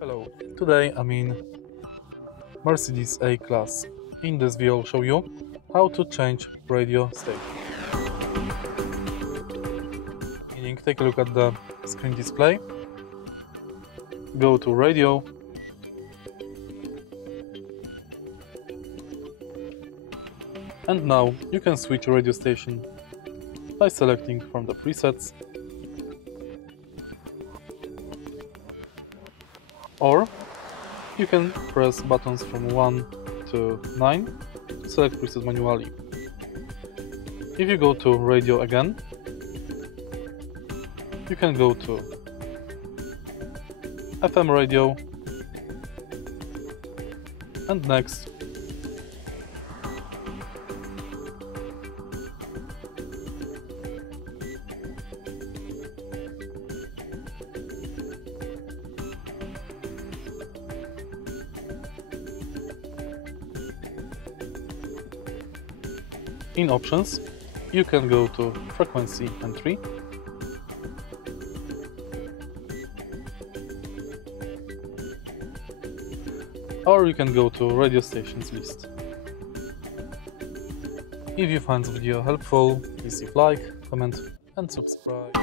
Hello, today I'm in Mercedes A Class. In this video I'll show you how to change radio station. Meaning, take a look at the screen display, go to radio, and now you can switch radio station by selecting from the presets, or you can press buttons from 1 to 9 to select preset manually. If you go to radio again, you can go to FM radio, and next in options, you can go to frequency entry, or you can go to radio stations list. If you find the video helpful, please leave like, comment and subscribe.